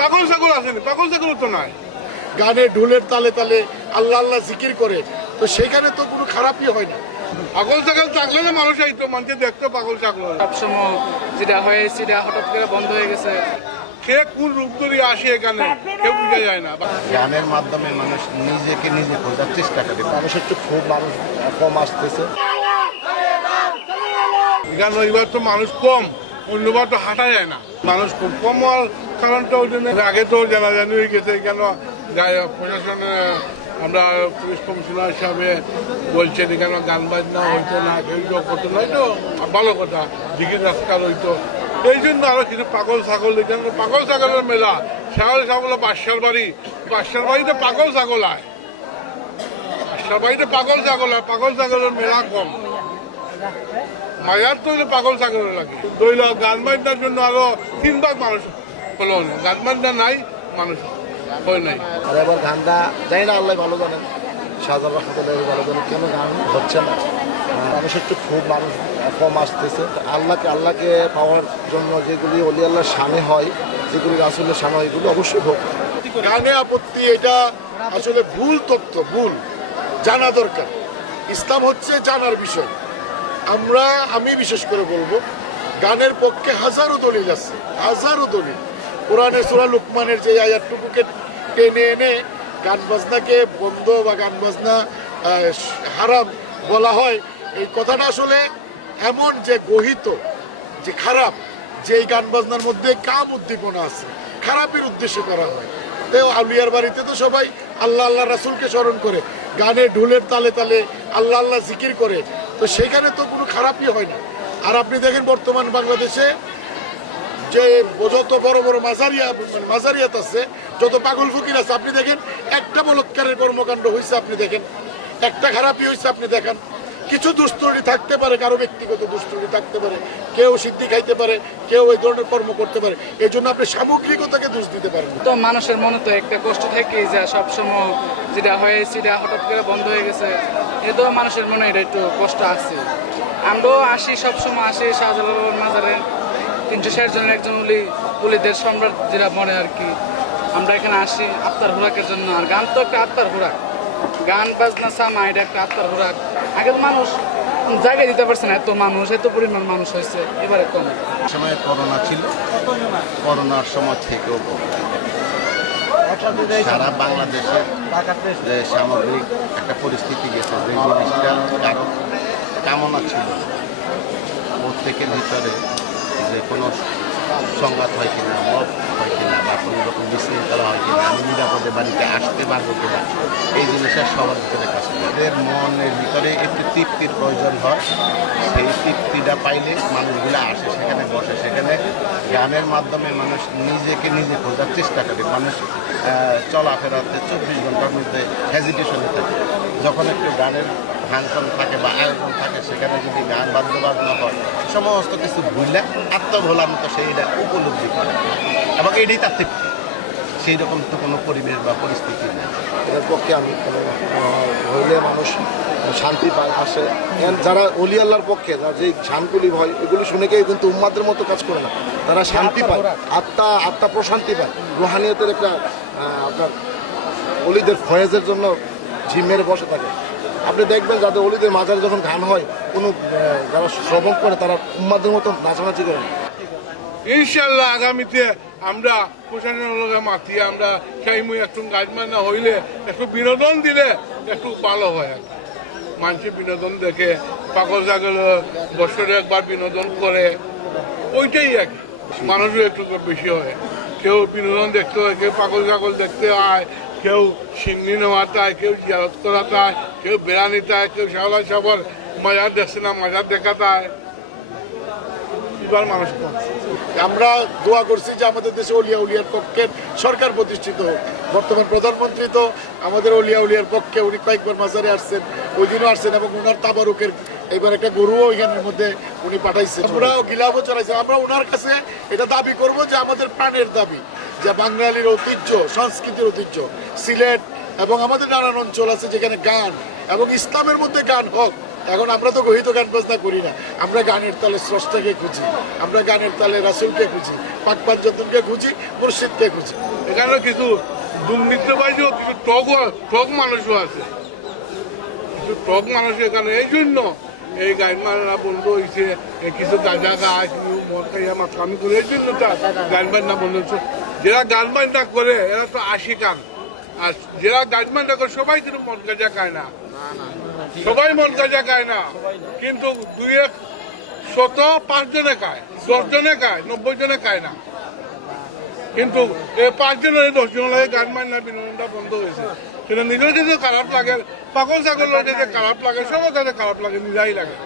পাগল ছাগল আসেনি, পাগল ছাগল তো নাই। গানে ঢোলের তালে তালে আল্লাহ আল্লাহ জিকির করে, তো সেখানে তো কোনো খারাপই হয় না। পাগল ছাগল থাকলে না মানুষ আইতো, মানুষে দেখতো পাগল ছাগল। সবসময় যেটা হয় সেটা হঠাৎ করে বন্ধ হয়ে গেছে। সে কোন রূপ ধরে আসে এখানে কেউ বুঝা যায় না। গানের মাধ্যমে মানুষ নিজেকে নিজে খোঁজার চেষ্টা করে। মানুষের তো খুব মানুষ কম আসতেছে। এখানে এবার তো মানুষ কম, অন্যবার তো হাঁটা যায় না, মানুষ খুব কম হওয়ার কারণটা ওই জন্য। আগে তো জানাজানি হয়ে গেছে, কেন প্রশাসনে আমরা পুলিশ কমিশনার হিসাবে বলছেন এখানে গান বাজনা হইতো না, কেউ করতো না, তো ভালো কথা, দিঘির রাস্তা হইতো। এই জন্য আরো কিছু পাগল ছাগল, এখানে পাগল ছাগলের মেলা। ছাগল ছাগল বাদশার বাড়ি, বাদশার বাড়িতে পাগল ছাগল হয়, বাদশার বাড়িতে পাগল ছাগল হয়, পাগল ছাগলের মেলা কম। মায়ার তো পাগল ছাগলের লাগে। দইল গান বাজনার জন্য আরো 3 ভাগ মানুষ হলো না, গান বাজনা নাই, মানুষ হয় নাই। আর এবার গানটা যাই না, আল্লাহ ভালো জানেন, শাহজাহান রহমতুল্লাহ ভালো জানেন কেন গান হচ্ছে না। মানুষের তো খুব মানুষ কম আসতেছে। আল্লাহকে পাওয়ার জন্য যেগুলি অলি আল্লাহর শানে হয়, যেগুলি রাসূলের শানে হয়, এগুলো অবশ্যই হোক। গানে আপত্তি, এটা আসলে ভুল তথ্য, ভুল জানা দরকার। ইসলাম হচ্ছে জানার বিষয়। আমি বিশেষ করে বলবো, গানের পক্ষে হাজারো দলিল আছে, হাজারো দলিল। কোরআনের সূরা লুকমানের যে আয়াতটুকুকে টেনে এনে গান বাজনাকে বন্ধ বা গান বাজনা হারাম বলা হয়, এই কথাটা আসলে এমন যে গহিত, যে খারাপ, যে এই গান বাজনার মধ্যে কাম উদ্দীপনা আছে, খারাপের উদ্দেশ্যে করা হয়। তো আউলিয়ার বাড়িতে তো সবাই আল্লাহ আল্লাহ রাসূলকে স্মরণ করে, গানে ঢোলের তালে তালে আল্লাহ আল্লাহ জিকির করে, তো সেখানে তো কোনো খারাপই হয় না। আর আপনি দেখেন বর্তমান বাংলাদেশে যে যত বড় বড় মাজারিয়াত আছে, যত পাগল ফকির আছে, আপনি দেখেন একটা বলৎকারের কর্মকাণ্ড হয়েছে, আপনি দেখেন একটা খারাপই হয়েছে, আপনি দেখেন। কিছু দুষ্ত্রুটি থাকতে পারে, কারো ব্যক্তিগত দুষ্ত্রুটি থাকতে পারে, কেউ সিদ্ধি খাইতে পারে, কেউ এই ধরনের কর্ম করতে পারে, এই জন্য আপনি সামগ্রিকতাকে দোষ দিতে পারেন। তো মানুষের মনে তো একটা কষ্ট থেকেই যে সবসময় যেটা হয় সেটা হঠাৎ করে বন্ধ হয়ে গেছে, এতো মানুষের মনে এটা একটু কষ্ট আছে। আমরাও আসি, সবসময় আসি শাহজালাল মাজারে, 360 জনের একজন উলিদের সম্রাট যেটা মনে আর কি। আমরা এখানে আসি আত্মার হুরাকের জন্য। আর গান তো একটা আত্মার হুরাক, গান বাজনা সামা এটা একটা আত্মার হুরাক। আগে তো মানুষ জায়গায় দিতে পারছে না, এত মানুষ, এত পরিমাণ মানুষ হয়েছে, এবারে কম। সময় করোনা ছিল, করোনার সময় থেকেও সারা বাংলাদেশের যে সামগ্রিক একটা পরিস্থিতি গেছে, যে জিনিসটা কারো কামনা ছিল প্রত্যেকের ভিতরে যে কোনো সংঘাত হয় কিনা, মত হয় কিনা, বা কোনো রকম বিশৃঙ্খলা হয় কিনা, আমি নিরাপদে বাড়িতে আসতে পারবো কিনা, এই জিনিসটা সবার ভিতরে কাজ করে। এদের মনের ভিতরে একটু তৃপ্তির প্রয়োজন হয়, সেই তৃপ্তিটা পাইলে মানুষগুলো আসে, সেখানে বসে, সেখানে গানের মাধ্যমে মানুষ নিজেকে নিজে খোঁজার চেষ্টা করে। মানুষ চলাফেরাতে 24 ঘন্টার মধ্যে হেজিটেশনে থাকে। যখন একটু গানের ফাংশন থাকে বা আয়োজন থাকে, সেখানে যদি গান বাদ্যবাজনা হয়, সমস্ত কিছু ভুললে আত্মভোলার মতো সেইটা উপলব্ধি করে, এবং এটাই তার তৃপ্তি। সেই রকম তো কোনো পরিবেশ বা পরিস্থিতি নেই। এটার পক্ষে আমি হইলে মানুষ শান্তি পায়, আসে। যারা অলি আল্লাহর পক্ষে, যে শানকুলি ভয়, এগুলি শুনে কেউ কিন্তু উম্মাদের মতো কাজ করে না, তারা শান্তি পায়, আত্মা প্রশান্তি পায়। রুহানিয়তের একটা আপনার অলিদের ফয়েজের জন্য ঝিমের বসে থাকে। আপনি দেখবেন যাদের অলিদের মাজারে যখন গান হয়, কোনো যারা শ্রবণ করে, তারা উম্মাদের মতো নাচানাচি করে না। ইনশাল্লাহ আগামীতে আমরা প্রশাসনের লোকে মাতিয়ে আমরা চাইমু একটু গাছ বাজনা হইলে, একটু বিনোদন দিলে একটু ভালো হয়। মানুষের বিনোদন দেখে, পাগল ছাগল বছরে একবার বিনোদন করে, ওইটাই আর কি। মানুষও একটু বেশি হয়, কেউ বিনোদন দেখতে হয়, কেউ পাগল ছাগল দেখতে হয়, কেউ সিন্নি নেওয়াতে হয়, কেউ জিয়ারত করাতে হয়, কেউ বেড়ানিতে হয়, কেউ শাওলা সাবর মাজার দেখছে না, মাজার দেখাতে হয়। এবার মানুষ কম। আমরা দোয়া করছি যে আমাদের দেশে অলিয়া উলিয়ার পক্ষে সরকার প্রতিষ্ঠিত হোক। বর্তমান প্রধানমন্ত্রী তো আমাদের অলিয়া উলিয়ার পক্ষে, উনি কয়েকবার মাজারে আসছেন, ওই দিনও আসছেন, এবং ওনার তাবারুকের এবার একটা গরুও ওইখানের মধ্যে উনি পাঠাইছেন। আমরাও গিলাফও চলাইছি। আমরা ওনার কাছে এটা দাবি করব যে আমাদের প্রাণের দাবি, যে বাঙালির ঐতিহ্য, সংস্কৃতির ঐতিহ্য সিলেট এবং আমাদের নানান অঞ্চল আছে যেখানে গান এবং ইসলামের মধ্যে গান হোক, এখন আমরা তো গহিত গান বাজনা করি না, আমরা গানের তালে স্রষ্টাকে খুঁজি, আমরা গানের তালে রাসূলকে খুঁজি, পাক পাঞ্জাতনকে খুঁজি, মুর্শিদকে খুঁজি। এখানে কিছু দুর্নীতিবাজীও কিছু ঠক মানুষও আছে, কিছু ঠক মানুষ এখানে। এই জন্য এই গান মারা বন্ধ হয়েছে, কিছু গাঁজা গাছ মদ খাইয়া মাতলামি করে, এই জন্য গান বাজনা বন্ধ হচ্ছে। যারা গান বাজনা করে এরা তো আশিকান, আর যারা গান বাজনা করে সবাই কিন্তু মদ গাঁজা খায় না, সবাই মদ গাঁজা খায় না, কিন্তু 2-100 জনে খায়, 10 জনে খায়, 90 জনে খায় না। কিন্তু এই 5 জনের 10 জন লাগে গান বাজনা বিনোদনটা বন্ধ হয়েছে। সেটা নিজের কাছে খারাপ লাগে, পাগল ছাগলের কাছে খারাপ লাগে, সবার কাছে খারাপ লাগে, নিজাই লাগে।